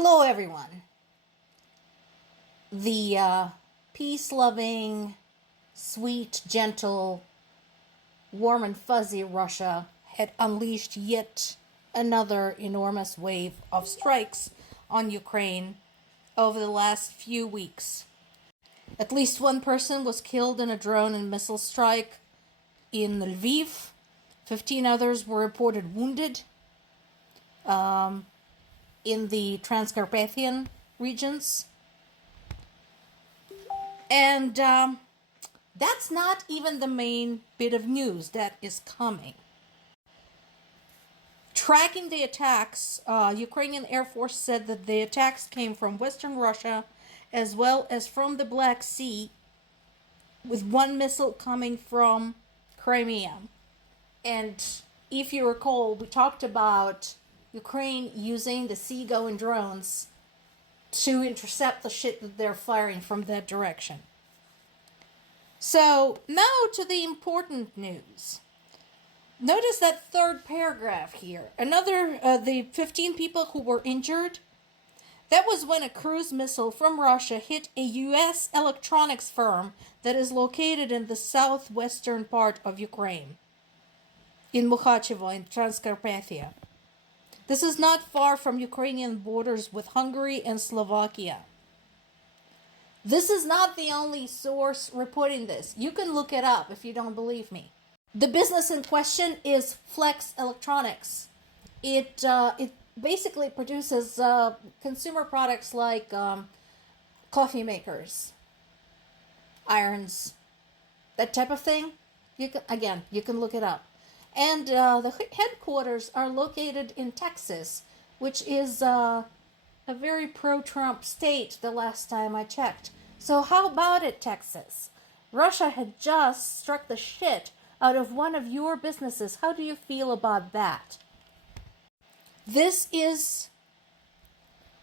Hello, everyone. The peace-loving, sweet, gentle, warm and fuzzy Russia had unleashed yet another enormous wave of strikes on Ukraine over the last few weeks. At least one person was killed in a drone and missile strike in Lviv. 15 others were reported wounded in the Transcarpathian regions. And that's not even the main bit of news that is coming. Tracking the attacks, Ukrainian Air Force said that the attacks came from Western Russia as well as from the Black Sea, with one missile coming from Crimea. And if you recall, we talked about Ukraine using the sea-going drones to intercept the shit that they're firing from that direction. So now to the important news. Notice that third paragraph here. The 15 people who were injured, that was when a cruise missile from Russia hit a U.S. electronics firm that is located in the southwestern part of Ukraine, in Mukhachevo, in Transcarpathia. This is not far from Ukrainian borders with Hungary and Slovakia. This is not the only source reporting this. You can look it up if you don't believe me. The business in question is Flex Electronics. It basically produces consumer products like coffee makers, irons, that type of thing. You can look it up. And the headquarters are located in Texas, which is a very pro-Trump state the last time I checked. So how about it, Texas? Russia had just struck the shit out of one of your businesses. How do you feel about that? This is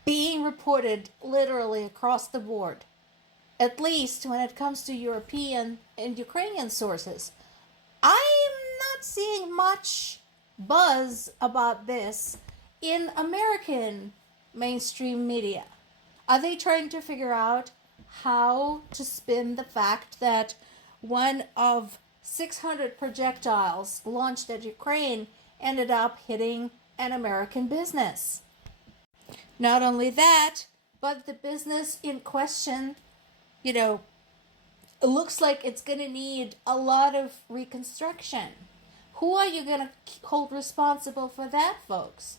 being reported literally across the board, at least when it comes to European and Ukrainian sources. I'm not seeing much buzz about this in American mainstream media. Are they trying to figure out how to spin the fact that one of 600 projectiles launched at Ukraine ended up hitting an American business? Not only that, but the business in question, it looks like it's going to need a lot of reconstruction. Who are you going to hold responsible for that, folks?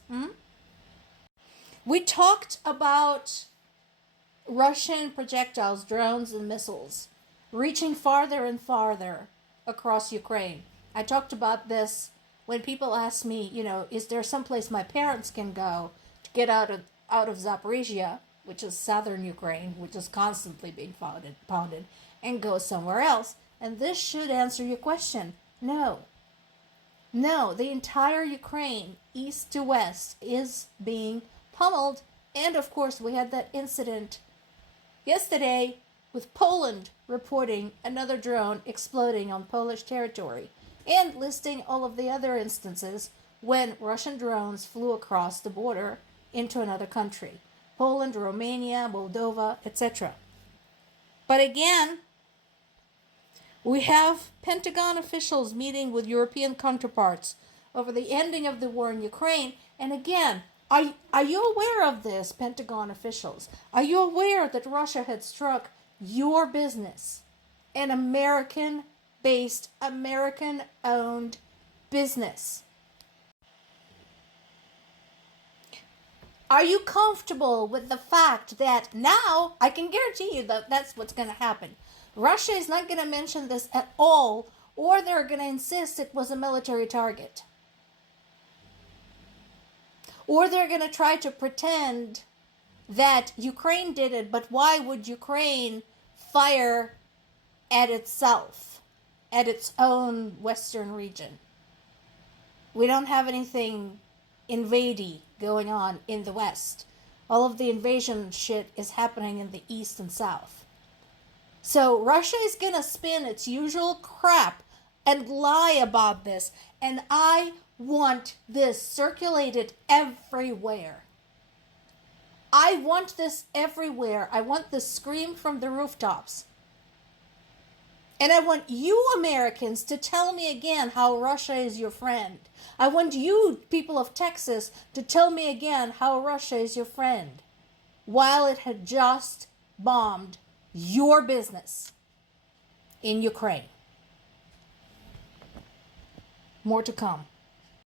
We talked about Russian projectiles, drones, and missiles reaching farther and farther across Ukraine. I talked about this when people ask me, is there someplace my parents can go to get out of Zaporizhia, which is southern Ukraine, which is constantly being pounded, and go somewhere else? And this should answer your question. No, the entire Ukraine, east to west, is being pummeled. And of course, we had that incident yesterday with Poland reporting another drone exploding on Polish territory, and listing all of the other instances when Russian drones flew across the border into another country. Poland, Romania, Moldova, etc. But again, we have Pentagon officials meeting with European counterparts over the ending of the war in Ukraine. And again, are you aware of this, Pentagon officials? Are you aware that Russia had struck your business, an American-based, American-owned business? Are you comfortable with the fact that now, I can guarantee you that that's what's going to happen. Russia is not going to mention this at all, or they're going to insist it was a military target. Or they're going to try to pretend that Ukraine did it, but why would Ukraine fire at itself, at its own western region? We don't have anything invadey going on in the west. All of the invasion shit is happening in the east and south. So Russia is going to spin its usual crap and lie about this. And I want this circulated everywhere. I want this everywhere. I want this screamed from the rooftops. And I want you Americans to tell me again how Russia is your friend. I want you people of Texas to tell me again how Russia is your friend, while it had just bombed your business in Ukraine. More to come.